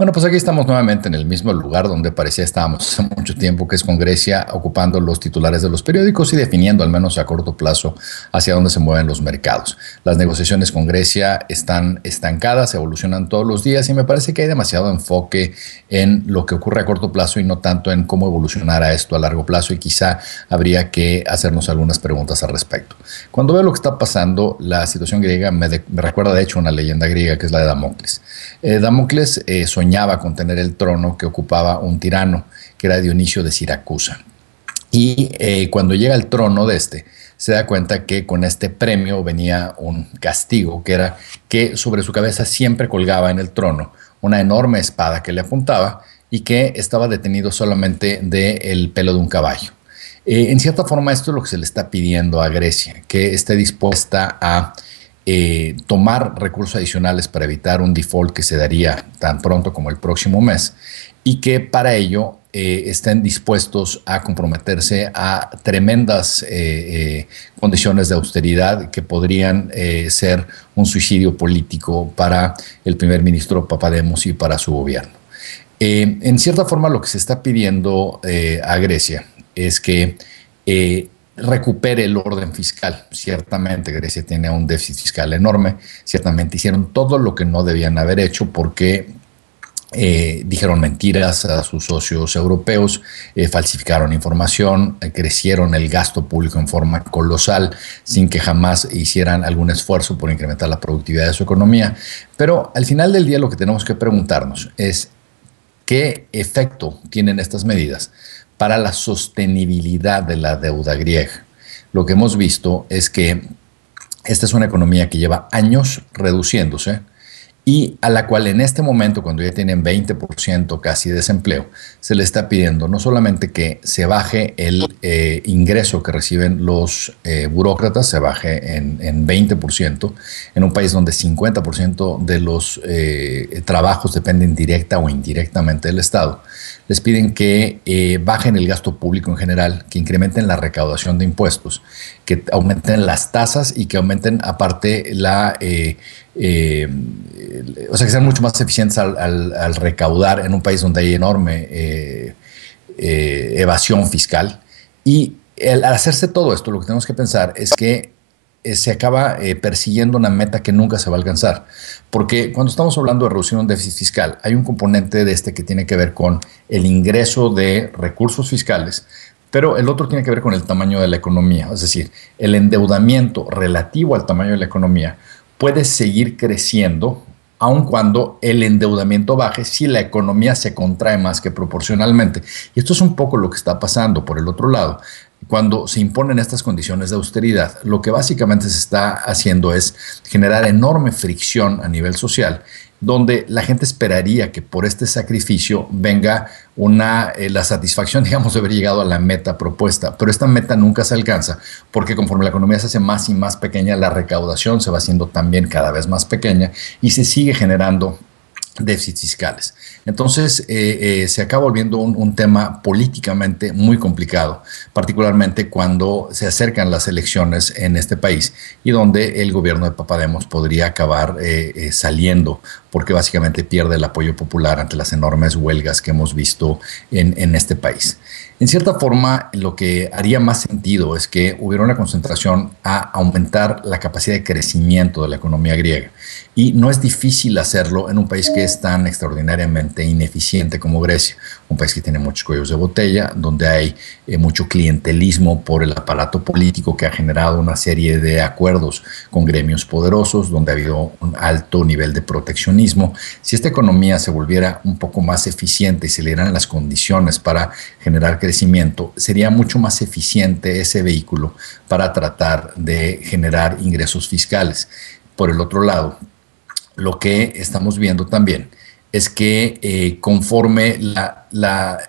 Bueno, pues aquí estamos nuevamente en el mismo lugar donde parecía estábamos hace mucho tiempo, que es con Grecia, ocupando los titulares de los periódicos y definiendo, al menos a corto plazo, hacia dónde se mueven los mercados. Las negociaciones con Grecia están estancadas, evolucionan todos los días y me parece que hay demasiado enfoque en lo que ocurre a corto plazo y no tanto en cómo evolucionará esto a largo plazo, y quizá habría que hacernos algunas preguntas al respecto. Cuando veo lo que está pasando, la situación griega me recuerda de hecho una leyenda griega que es la de Damocles. Damocles soñaba con tener el trono que ocupaba un tirano, que era Dionisio de Siracusa. Y cuando llega al trono de este, se da cuenta que con este premio venía un castigo, que era que sobre su cabeza siempre colgaba en el trono una enorme espada que le apuntaba y que estaba detenido solamente del pelo de un caballo. En cierta forma, esto es lo que se le está pidiendo a Grecia, que esté dispuesta a tomar recursos adicionales para evitar un default que se daría tan pronto como el próximo mes, y que para ello estén dispuestos a comprometerse a tremendas condiciones de austeridad que podrían ser un suicidio político para el primer ministro Papademos y para su gobierno. En cierta forma, lo que se está pidiendo a Grecia es que recupere el orden fiscal. Ciertamente Grecia tiene un déficit fiscal enorme, ciertamente hicieron todo lo que no debían haber hecho porque dijeron mentiras a sus socios europeos, falsificaron información, crecieron el gasto público en forma colosal sin que jamás hicieran algún esfuerzo por incrementar la productividad de su economía. Pero al final del día lo que tenemos que preguntarnos es qué efecto tienen estas medidas para la sostenibilidad de la deuda griega. Lo que hemos visto es que esta es una economía que lleva años reduciéndose y a la cual en este momento, cuando ya tienen 20% casi de desempleo, se le está pidiendo no solamente que se baje el ingreso que reciben los burócratas, se baje en 20%, en un país donde 50% de los trabajos dependen directa o indirectamente del Estado. Les piden que bajen el gasto público en general, que incrementen la recaudación de impuestos, que aumenten las tasas y que aumenten aparte o sea, que sean mucho más eficientes al recaudar en un país donde hay enorme evasión fiscal. Y al hacerse todo esto, lo que tenemos que pensar es que se acaba persiguiendo una meta que nunca se va a alcanzar. Porque cuando estamos hablando de reducir un déficit fiscal, hay un componente de este que tiene que ver con el ingreso de recursos fiscales, pero el otro tiene que ver con el tamaño de la economía. Es decir, el endeudamiento relativo al tamaño de la economía puede seguir creciendo aun cuando el endeudamiento baje si la economía se contrae más que proporcionalmente. Y esto es un poco lo que está pasando por el otro lado. Cuando se imponen estas condiciones de austeridad, lo que básicamente se está haciendo es generar enorme fricción a nivel social, donde la gente esperaría que por este sacrificio venga la satisfacción, digamos, de haber llegado a la meta propuesta. Pero esta meta nunca se alcanza, porque conforme la economía se hace más y más pequeña, la recaudación se va haciendo también cada vez más pequeña y se sigue generando déficits fiscales. Entonces, se acaba volviendo un tema políticamente muy complicado, particularmente cuando se acercan las elecciones en este país y donde el gobierno de Papademos podría acabar saliendo, porque básicamente pierde el apoyo popular ante las enormes huelgas que hemos visto en este país. En cierta forma, lo que haría más sentido es que hubiera una concentración a aumentar la capacidad de crecimiento de la economía griega. Y no es difícil hacerlo en un país que es tan extraordinariamente ineficiente como Grecia, un país que tiene muchos cuellos de botella, donde hay mucho clientelismo por el aparato político que ha generado una serie de acuerdos con gremios poderosos, donde ha habido un alto nivel de proteccionismo. Si esta economía se volviera un poco más eficiente y se le dieran las condiciones para generar crecimiento, sería mucho más eficiente ese vehículo para tratar de generar ingresos fiscales. Por el otro lado, lo que estamos viendo también es que conforme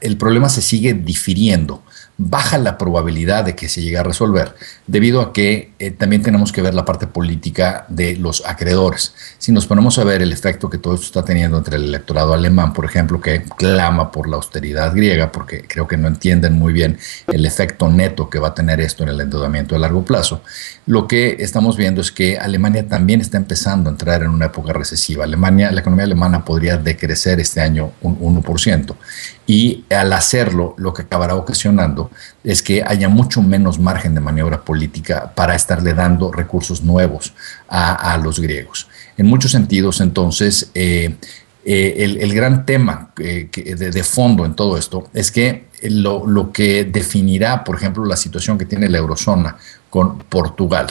el problema se sigue difiriendo baja la probabilidad de que se llegue a resolver, debido a que también tenemos que ver la parte política de los acreedores. Si nos ponemos a ver el efecto que todo esto está teniendo entre el electorado alemán, por ejemplo, que clama por la austeridad griega, porque creo que no entienden muy bien el efecto neto que va a tener esto en el endeudamiento a largo plazo, lo que estamos viendo es que Alemania también está empezando a entrar en una época recesiva. Alemania, la economía alemana podría decrecer este año un 1%, y al hacerlo, lo que acabará ocasionando es que haya mucho menos margen de maniobra política para estarle dando recursos nuevos a los griegos. En muchos sentidos, entonces, el gran tema de fondo en todo esto es que lo que definirá, por ejemplo, la situación que tiene la eurozona con Portugal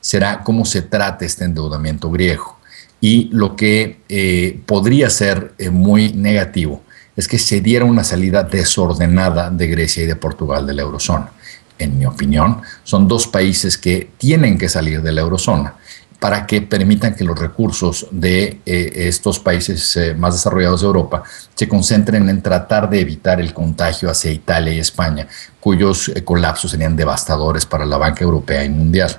será cómo se trate este endeudamiento griego. Y lo que podría ser muy negativo es que se diera una salida desordenada de Grecia y de Portugal de la eurozona. En mi opinión, son dos países que tienen que salir de la eurozona para que permitan que los recursos de estos países más desarrollados de Europa se concentren en tratar de evitar el contagio hacia Italia y España, cuyos colapsos serían devastadores para la banca europea y mundial.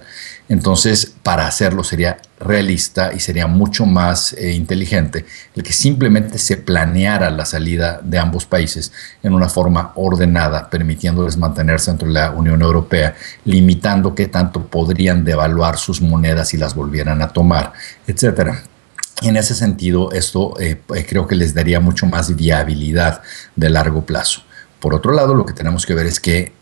Entonces, para hacerlo sería realista y sería mucho más inteligente el que simplemente se planeara la salida de ambos países en una forma ordenada, permitiéndoles mantenerse dentro de la Unión Europea, limitando qué tanto podrían devaluar sus monedas si las volvieran a tomar, etcétera. Y en ese sentido, esto creo que les daría mucho más viabilidad de largo plazo. Por otro lado, lo que tenemos que ver es que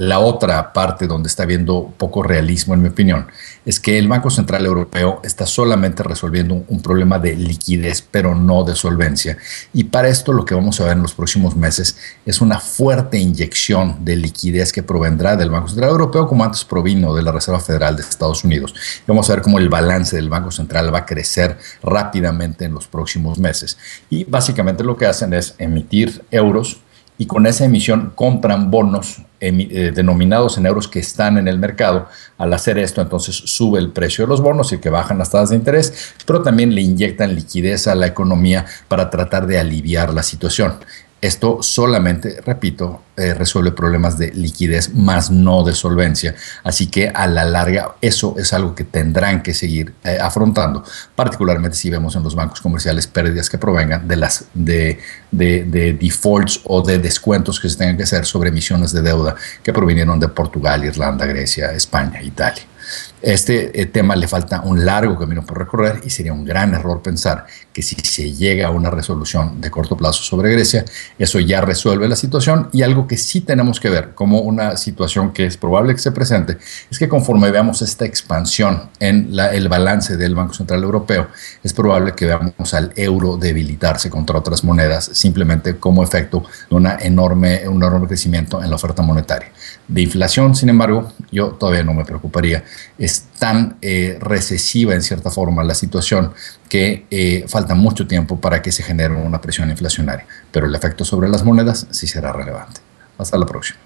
la otra parte donde está habiendo poco realismo, en mi opinión, es que el Banco Central Europeo está solamente resolviendo un problema de liquidez, pero no de solvencia. Y para esto lo que vamos a ver en los próximos meses es una fuerte inyección de liquidez que provendrá del Banco Central Europeo, como antes provino de la Reserva Federal de Estados Unidos. Y vamos a ver cómo el balance del Banco Central va a crecer rápidamente en los próximos meses. Y básicamente lo que hacen es emitir euros, y con esa emisión compran bonos denominados en euros que están en el mercado. Al hacer esto, entonces sube el precio de los bonos y que bajan las tasas de interés, pero también le inyectan liquidez a la economía para tratar de aliviar la situación. Esto solamente, repito, resuelve problemas de liquidez, más no de solvencia. Así que a la larga eso es algo que tendrán que seguir afrontando, particularmente si vemos en los bancos comerciales pérdidas que provengan de defaults o de descuentos que se tengan que hacer sobre emisiones de deuda que provinieron de Portugal, Irlanda, Grecia, España, Italia. Este tema le falta un largo camino por recorrer y sería un gran error pensar que si se llega a una resolución de corto plazo sobre Grecia, eso ya resuelve la situación. Y algo que sí tenemos que ver como una situación que es probable que se presente es que conforme veamos esta expansión en el balance del Banco Central Europeo, es probable que veamos al euro debilitarse contra otras monedas simplemente como efecto de un enorme crecimiento en la oferta monetaria. De inflación, sin embargo, yo todavía no me preocuparía. Es tan recesiva en cierta forma la situación que falta mucho tiempo para que se genere una presión inflacionaria, pero el efecto sobre las monedas sí será relevante. Hasta la próxima.